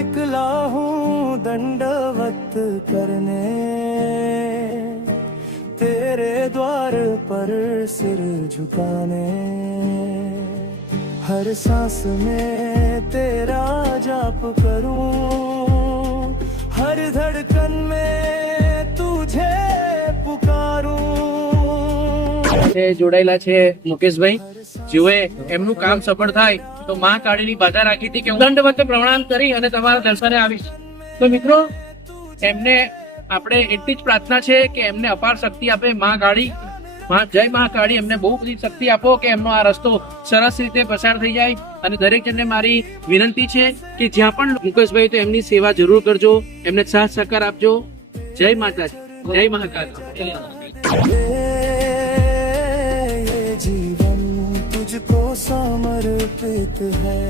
निकला हूँ दंडवत करने, तेरे द्वार पर सिर झुकाने, हर सांस में तेरा जाप करूं, हर धड़कन में तुझे पुकारूं। જોડાયેલા છે મુકેશભાઈ, જેઓએ એમનું કામ સફળ થાય તો માં કાળીની બાધા રાખી હતી કે હું દંડવત પ્રણામ કરી અને તમારા દર્શને આવીશ. તો મિત્રો, એમને આપણે એટલી જ પ્રાર્થના છે કે એમને અપાર શક્તિ આપે માં કાળી. જય માં કાળી, એમને બહુ બધી શક્તિ આપો કે એમનો આ રસ્તો સરસ રીતે પસાર થઈ જાય. અને દરેક જણને મારી વિનંતી છે કે જ્યાં પણ મુકેશભાઈ તો એમની સેવા જરૂર કરજો, એમને સાથ સહકાર આપજો. જય માતાજી, જય મહાકાળી. जीवन तुझको समर्पित है।